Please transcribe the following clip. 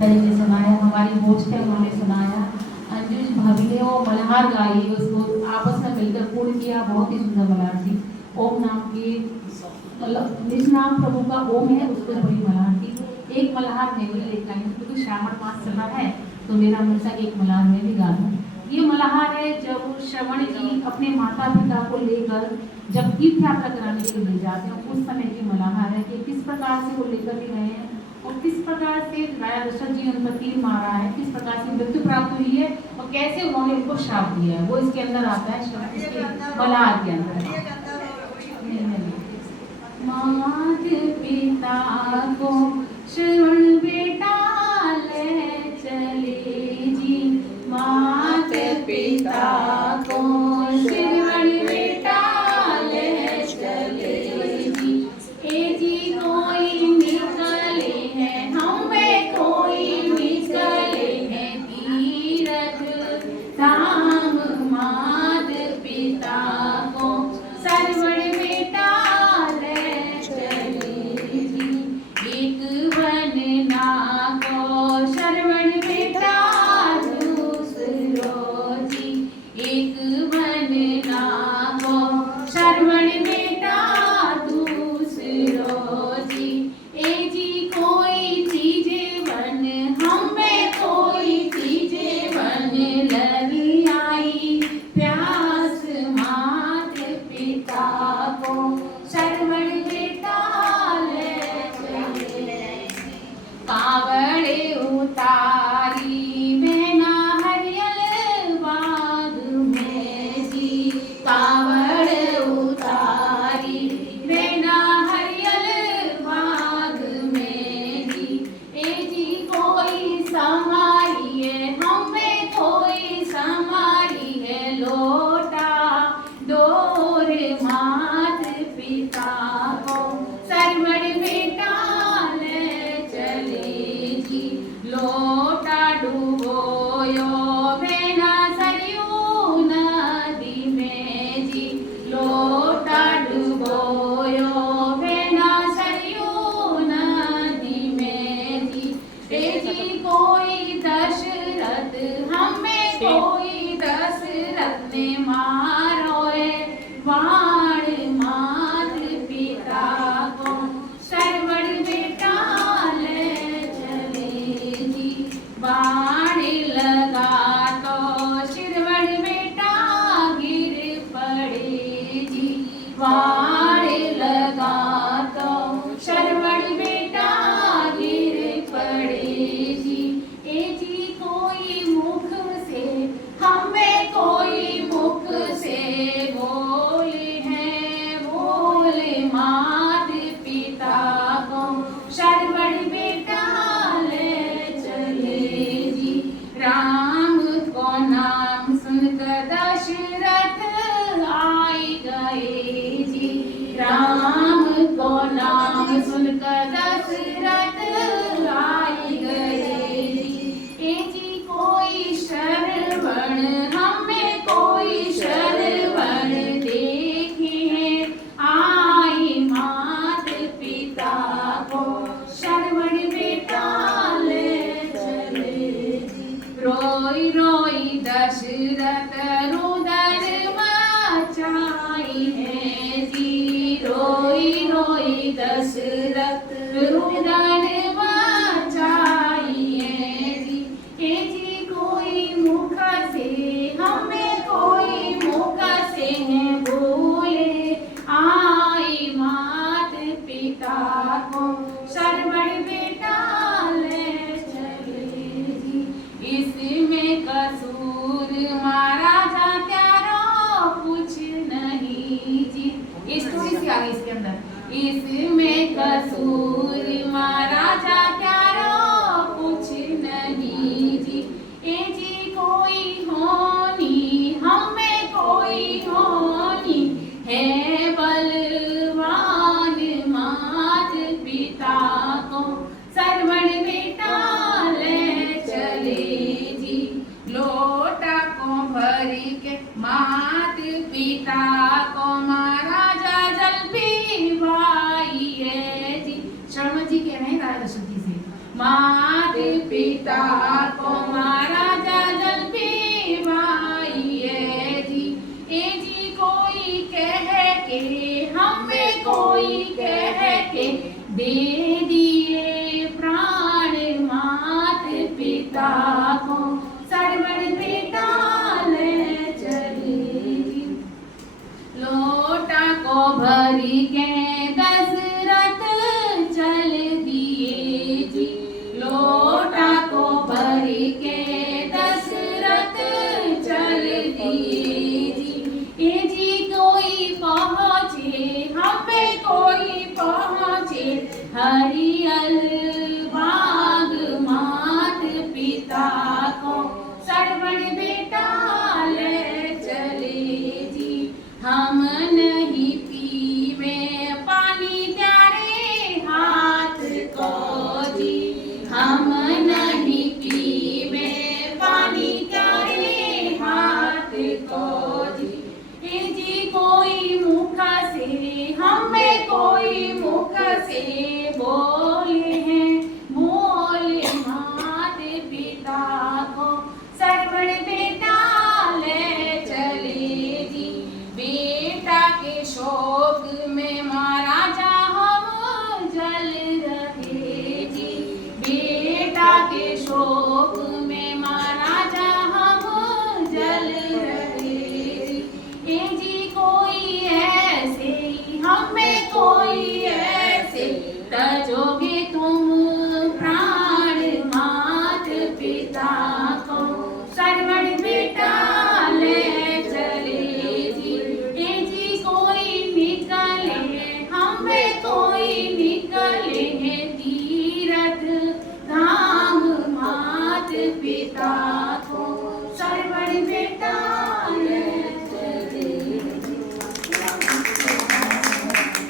ने सुनाया, हमारी होस्ट है उन्होंने सुनाया, अंजुष भाभी ने वो मल्हार गाई, उसको आपस में मिलकर पूर्ण किया, बहुत ही सुंदर मल्हार थी। ओम नाम की मतलब निज नाम प्रभु का ओम है, उसको बड़ी मल्हार थी। एक मल्हार मैं भी लेकर आई हूँ क्योंकि श्रावण मास चल रहा है तो मेरा मन था कि एक मल्हार में भी गा दूँ। ये मल्हार है जब श्रवण जी अपने माता पिता को लेकर जब तीर्थ यात्रा कराने के लिए जाते हैं उस समय की मल्हार है कि किस प्रकार से वो लेकर के गए हैं और किस प्रकार से राजा दशरथ जी ने उन पर तीर मारा है, किस प्रकार से मृत्यु प्राप्त हुई है और कैसे उन्होंने उनको श्राप दिया है, वो इसके अंदर आता है मल्हार के अंदर। मात पिता को श्रवण बेटा ले चले जी, मात पिता को श्रवण बेटा ले चले जी। ए जी कोई निकले हैं हमें, कोई निकले हैं तीरथ धाम, मात पिता को श्रवण बेटा ले चले जी। एक बनना को श्रवण बेटा दूसरो जी, एक बनना को श्रवण बेटा दूसरो जी। ए जी कोई चीज बन हमें, कोई चीज बन लगी आई प्यास, मात पिता को श्रवण बेटा ले चले। कावड़े उतारी मैना हरियल बाग में जी, कावड़ उतारी मैना हरियल बाग में जी। ए जी कोई समारी है हमें, कोई समारी है लोटा डोर, मात पिता को श्रवण बेटा ले चले जी। लोटा डूबोयो मैना सरयू नदी में जी, लोटा डूबोयो मैना सरयू नदी में जी। ए जी कोई दशरथ हमें, कोई दशरथ ने मारो बाण, मात पिता को श्रवण बेटा ले चले जी। बाण लगा तो श्रवण बेटा गिर पड़े जी, बाण लगा तो श्रवण बेटा गिर पड़े जी। ए जी कोई मुख से हमें, कोई मुख से बोले हैं बोले, मात पिता को श्रवण बेटा ले चले जी। राम को नाम सुनकर दशरथ आई गए जी, राम को नाम सुनकर दशरथ आई गए जी। ए जी कोई श्रवण हमें, कोई श्रवण देखे हैं आई, मात पिता को श्रवण बेटा ले चले जी। रोई रोई दशरथ रुदन मचाई है जी, रोई रोई दशरथ रुदन मचाई है जी। ए जी कोई मुख से हमें, कोई मुख से है बोले आई, मात पिता को श्रवण बेटा ले चले जी। इसमें कसूर मारा पिता को महाराजा जल पीवाइए जी। ए जी कोई कह के हमें कोई कह के दे दिए प्राण मात पिता को सरवण बेटा ले चले जी। लोटा को भरी के दशरथ चल दिए जी। लोटा को भरी के दशरथ चल दिए जी। ए जी कोई पहुँचे हमें कोई पहुँचे हरियल बाग मात पिता को सरवण बेटा ले चले जी। हम नहीं पीवे पानी त्यारे हाथ को जी। हम नहीं पीवे पानी त्यारे हाथ को जी। ए जी कोई मुख से हमें कोई मुख से बोले हैं बोले मात पिता को सरवण बेटा ले चले जी। बेटा के शोक में महाराजा हम जल रहे जी। बेटा के शोक में महाराजा हम जल रहे जी। ए जी कोई ऐसे हमें कोई ऐसे तजोगे तुम प्राण मात पिता को सरवण बेटा ले चले जी। ए जी कोई निकले हमें कोई निकले तीरथ धाम मात पिता को सरवण बेटा